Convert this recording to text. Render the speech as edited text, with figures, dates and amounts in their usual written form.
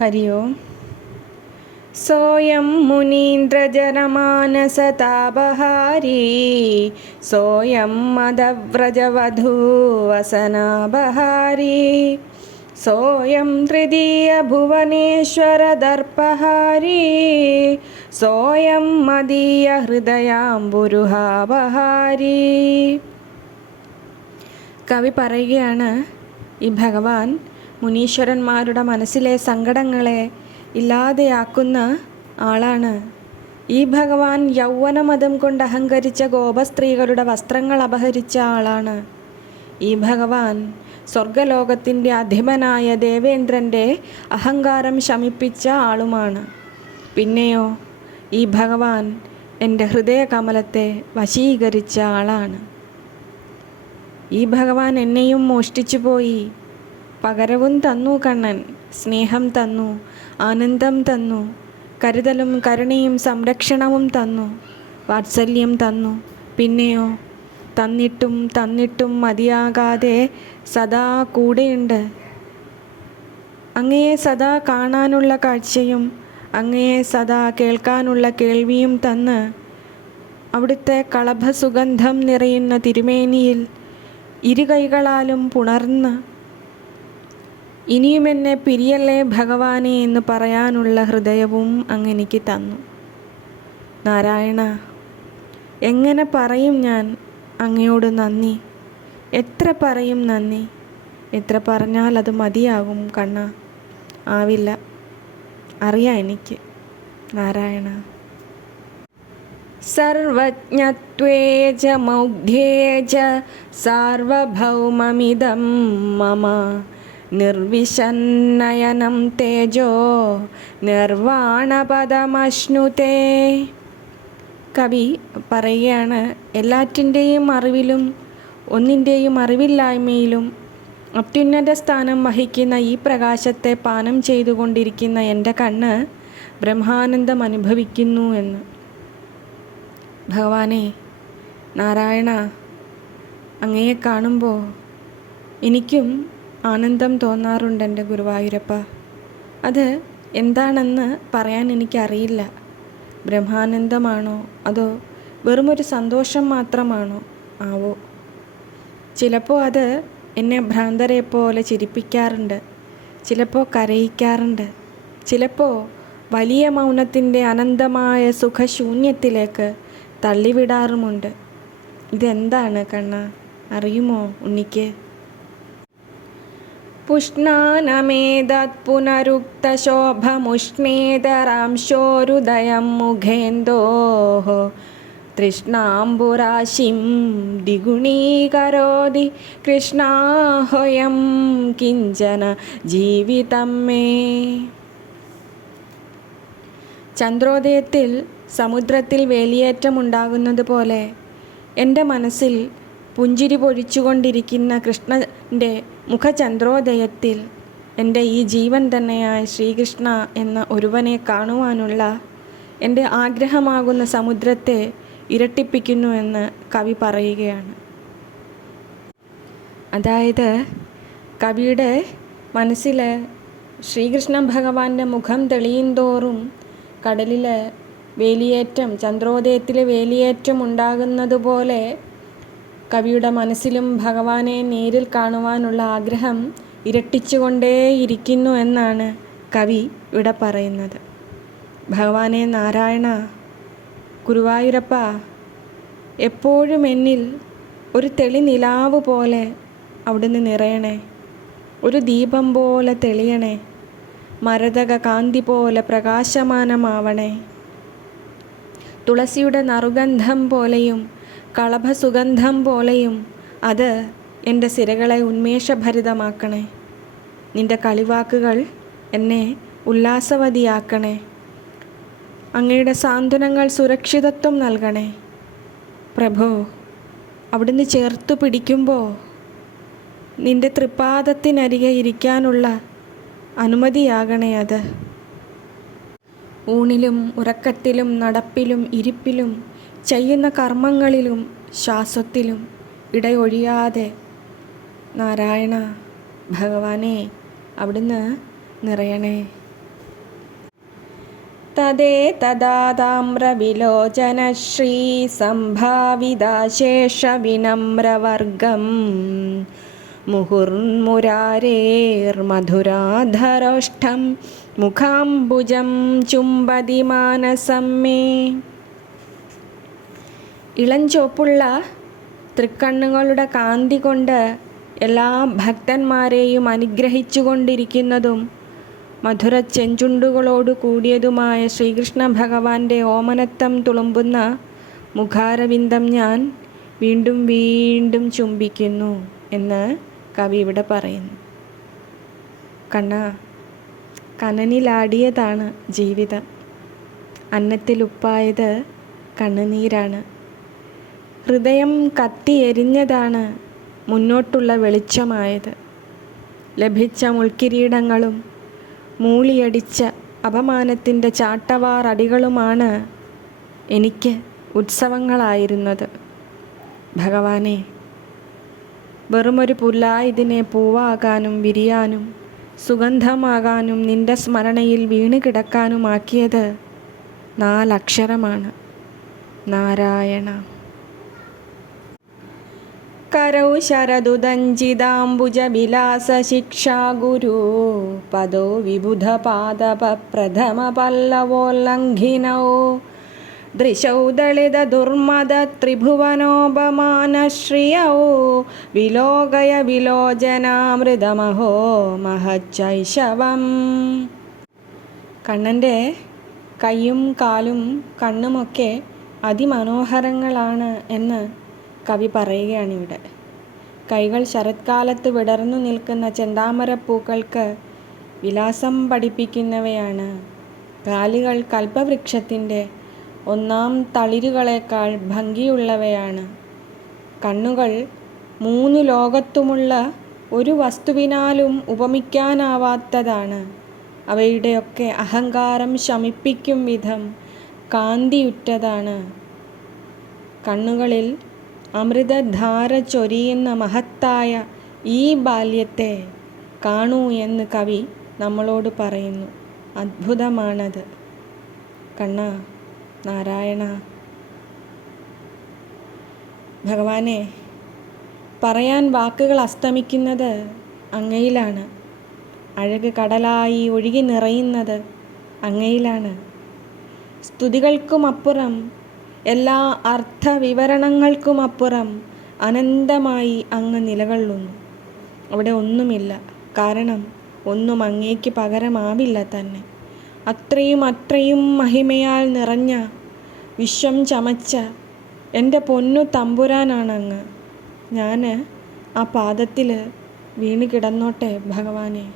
ഹരി ഓം. സോയം മുനീന്ദ്രജനമാനസതാപഹാരീ സോയം മദവ്രജവധൂവസനാപഹാരീ സോയം തൃതീയഭുവനേശ്വരദർപ്പഹാരീ സോയം മദീയഹൃദയാംബുരുഹാപഹാരീ. കവി പറയുകയാണ്, ഈ ഭഗവാൻ മുനീശ്വരന്മാരുടെ മനസ്സിലെ സങ്കടങ്ങളെ ഇല്ലാതെയാക്കുന്ന ആളാണ്. ഈ ഭഗവാൻ യൗവനമതം കൊണ്ട് അഹങ്കരിച്ച ഗോപസ്ത്രീകളുടെ വസ്ത്രങ്ങൾ അപഹരിച്ച ആളാണ്. ഈ ഭഗവാൻ സ്വർഗലോകത്തിൻ്റെ അധിപനായ ദേവേന്ദ്രൻ്റെ അഹങ്കാരം ശമിപ്പിച്ച ആളുമാണ്. പിന്നെയോ ഈ ഭഗവാൻ എൻ്റെ ഹൃദയകമലത്തെ വശീകരിച്ച ആളാണ്. ഈ ഭഗവാൻ എന്നെയും മോഷ്ടിച്ചു പോയി. പകരവും തന്നു കണ്ണൻ. സ്നേഹം തന്നു, ആനന്ദം തന്നു, കരുതലും കരുണയും സംരക്ഷണവും തന്നു, വാത്സല്യം തന്നു. പിന്നെയോ തന്നിട്ടും തന്നിട്ടും മതിയാകാതെ സദാ കൂടെയുണ്ട്. അങ്ങയെ സദാ കാണാനുള്ള കാഴ്ചയും അങ്ങയെ സദാ കേൾക്കാനുള്ള കേൾവിയും തന്ന് അവിടുത്തെ കളഭസുഗന്ധം നിറയുന്ന തിരുമേനിയിൽ ഇരുകൈകളാലും പുണർന്ന് ഇനിയും എന്നെ പിരിയല്ലേ ഭഗവാനെ എന്ന് പറയാനുള്ള ഹൃദയവും അങ്ങെനിക്ക് തന്നു. നാരായണ, എങ്ങനെ പറയും ഞാൻ അങ്ങയോട് നന്ദി? എത്ര പറയും നന്ദി? എത്ര പറഞ്ഞാൽ അത് മതിയാകും കണ്ണ? ആവില്ല, അറിയാം എനിക്ക്. നാരായണ. സർവജ്ഞത്വേ ച മൗഢ്യേ ച സാർവഭൗമമിദം മമ നിർവിശന്നയനം തേജോ നിർവാണപദമശ്നുതേ. കവി പറയുകയാണ്, എല്ലാറ്റിൻ്റെയും അറിവിലും ഒന്നിൻ്റെയും അറിവില്ലായ്മയിലും അത്യുന്നത സ്ഥാനം വഹിക്കുന്ന ഈ പ്രകാശത്തെ പാനം ചെയ്തുകൊണ്ടിരിക്കുന്ന എൻ്റെ കണ്ണ് ബ്രഹ്മാനന്ദം അനുഭവിക്കുന്നു എന്ന്. ഭഗവാനെ, നാരായണ, അങ്ങയെ കാണുമ്പോൾ എനിക്കും ആനന്ദം തോന്നാറുണ്ട് എൻ്റെ ഗുരുവായൂരപ്പ. അത് എന്താണെന്ന് പറയാൻ എനിക്കറിയില്ല. ബ്രഹ്മാനന്ദമാണോ അതോ വെറുമൊരു സന്തോഷം മാത്രമാണോ ആവോ? ചിലപ്പോൾ അത് എന്നെ ഭ്രാന്തരെ പോലെ ചിരിപ്പിക്കാറുണ്ട്, ചിലപ്പോൾ കരയിക്കാറുണ്ട്, ചിലപ്പോൾ വലിയ മൗനത്തിൻ്റെ അനന്തമായ സുഖശൂന്യത്തിലേക്ക് തള്ളിവിടാറുമുണ്ട്. ഇതെന്താണ് കണ്ണ, അറിയുമോ ഉണ്ണിക്ക്? പുഷ്ണാനമേതത് പുനരുക്തശോഭമുഷ്ണേതരാംശോരുദയം മുഖേന്തോഃ തൃഷ്ണാംബുരാശിം ദ്വിഗുണീകരോതി കൃഷ്ണാഹ്വയം കിഞ്ചന ജീവിതം മേ. ചന്ദ്രോദയത്തിൽ സമുദ്രത്തിൽ വേലിയേറ്റമുണ്ടാകുന്നത് പോലെ എൻ്റെ മനസ്സിൽ പുഞ്ചിരി പൊഴിച്ചുകൊണ്ടിരിക്കുന്ന കൃഷ്ണൻ്റെ മുഖചന്ദ്രോദയത്തിൽ എൻ്റെ ഈ ജീവൻ തന്നെയായ ശ്രീകൃഷ്ണ എന്ന ഒരുവനെ കാണുവാനുള്ള എൻ്റെ ആഗ്രഹമാകുന്ന സമുദ്രത്തെ ഇരട്ടിപ്പിക്കുന്നു എന്ന് കവി പറയുകയാണ്. അതായത് കവിയുടെ മനസ്സിൽ ശ്രീകൃഷ്ണ ഭഗവാന്റെ മുഖം തെളിയുന്തോറും കടലിൽ വേലിയേറ്റം, ചന്ദ്രോദയത്തിൽ വേലിയേറ്റം ഉണ്ടാകുന്നത് പോലെ കവിയുടെ മനസ്സിലും ഭഗവാനെ നേരിൽ കാണുവാനുള്ള ആഗ്രഹം ഇരട്ടിച്ചുകൊണ്ടേയിരിക്കുന്നു എന്നാണ് കവി ഇവിടെ പറയുന്നത്. ഭഗവാനെ, നാരായണ, ഗുരുവായൂരപ്പ, എപ്പോഴും എന്നിൽ ഒരു തെളി നിലാവ് പോലെ അവിടുന്ന് നിറയണേ, ഒരു ദീപം പോലെ തെളിയണേ, മരതക കാന്തി പോലെ പ്രകാശമാനമാവണേ, തുളസിയുടെ നറുഗന്ധം പോലെയും കളഭസുഗന്ധം പോലെയും അത് എൻ്റെ സിരകളെ ഉന്മേഷഭരിതമാക്കണേ. നിൻ്റെ കളിവാക്കുകൾ എന്നെ ഉല്ലാസവതിയാക്കണേ. അങ്ങയുടെ സാന്ത്വനങ്ങൾ സുരക്ഷിതത്വം നൽകണേ. പ്രഭോ, അവിടുന്ന് ചേർത്തു പിടിക്കുമ്പോൾ നിൻ്റെ തൃപ്പാദത്തിനരികെ ഇരിക്കാനുള്ള അനുമതിയാകണേ അത്. ഊണിലും ഉറക്കത്തിലും നടപ്പിലും ഇരിപ്പിലും ചെയ്യുന്ന കർമ്മങ്ങളിലും ശ്വാസത്തിലും ഇടയൊഴിയാതെ നാരായണ ഭഗവാനെ അവിടുന്ന് നിറയണേ. തദേ തദാ താമ്രവിലോചനശ്രീ സംഭാവിതാശേഷവിനമ്രവർഗം മുഹുർമുരാരേർമധുരാധരോഷ്ടം മുഖാംബുജം ചുംബതി മാനസം മേ. ഇളഞ്ചോപ്പുള്ള തൃക്കണ്ണുകളുടെ കാന്തി കൊണ്ട് എല്ലാ ഭക്തന്മാരെയും അനുഗ്രഹിച്ചു കൊണ്ടിരിക്കുന്നതും മധുര ചെഞ്ചുണ്ടുകളോടു കൂടിയതുമായ ശ്രീകൃഷ്ണ ഭഗവാന്റെ ഓമനത്തം തുളുമ്പുന്ന മുഖാരവിന്ദം ഞാൻ വീണ്ടും വീണ്ടും ചുംബിക്കുന്നു എന്ന് കവി ഇവിടെ പറയുന്നു. കണ്ണാ, കനനിലാടിയതാണ് ജീവിതം. അന്നത്തിലുപ്പായത് കണ്ണുനീരാണ്. ഹൃദയം കത്തിയെരിഞ്ഞതാണ് മുന്നോട്ടുള്ള വെളിച്ചമായത്. ലഭിച്ച മുൾക്കിരീടങ്ങളും മൂളിയടിച്ച അപമാനത്തിൻ്റെ ചാട്ടവാർ അടികളുമാണ് എനിക്ക് ഉത്സവങ്ങളായിരുന്നത്. ഭഗവാനെ, വെറുമൊരു പുല്ലായതിനെ പൂവാകാനും വിരിയാനും സുഗന്ധമാകാനും നിന്റെ സ്മരണയിൽ വീണ് കിടക്കാനുമാക്കിയത് 4 അക്ഷരമാണ്: നാരായണ. കരൗ ശരദുദഞ്ചിതാംബുജവിലാസശിക്ഷാ ഗുരു പദോ വിബുധപാദപപ്രഥമപല്ലവോല്ലംഘിനൗ ദൃശൗ ദളിതദുർമദത്രിഭുവനോപമാനശ്രിയൗ വിലോകയ വിലോചനാമൃതമഹോ മഹച്ചൈശവം. കണ്ണൻ്റെ കൈയും കാലും കണ്ണുമൊക്കെ അതിമനോഹരങ്ങളാണ് എന്ന് കവി പറയുകയാണിവിടെ. കൈകൾ ശരത്കാലത്ത് വിടർന്നു നിൽക്കുന്ന ചെന്താമരപ്പൂക്കൾക്ക് വിലാസം പഠിപ്പിക്കുന്നവയാണ്. കാലുകൾ കൽപ്പവൃക്ഷത്തിൻ്റെ 1 തളിരുകളേക്കാൾ ഭംഗിയുള്ളവയാണ്. കണ്ണുകൾ 3 ലോകത്തുമുള്ള ഒരു വസ്തുവിനാലും ഉപമിക്കാനാവാത്തതാണ്. അവയുടെയൊക്കെ അഹങ്കാരം ശമിപ്പിക്കും വിധം കാന്തിയുറ്റതാണ്. കണ്ണുകളിൽ അമൃതധാര ചൊരിയുന്ന മഹത്തായ ഈ ബാല്യത്തെ കാണൂ എന്ന് കവി നമ്മളോട് പറയുന്നു. അദ്ഭുതമാണത്. കണ്ണാ, നാരായണ. ഭഗവാനെ, പറയാൻ വാക്കുകൾ അസ്തമിക്കുന്നത് അങ്ങയിലാണ്. അഴക് കടലായി ഒഴുകി നിറയുന്നത് അങ്ങയിലാണ്. സ്തുതികൾക്കുമപ്പുറം, എല്ലാ അർത്ഥവിവരണങ്ങൾക്കുമപ്പുറം അനന്തമായി അങ്ങ് നിലകൊള്ളുന്നു. അവിടെ ഒന്നുമില്ല. കാരണം ഒന്നും അങ്ങേക്ക് പകരമാവില്ല തന്നെ. അത്രയും മഹിമയാൽ നിറഞ്ഞ വിശ്വം ചമച്ച എൻ്റെ പൊന്നു തമ്പുരാനാണങ്ങ്. ഞാൻ ആ പാദത്തിൽ വീണ് കിടന്നോട്ടെ ഭഗവാനെ.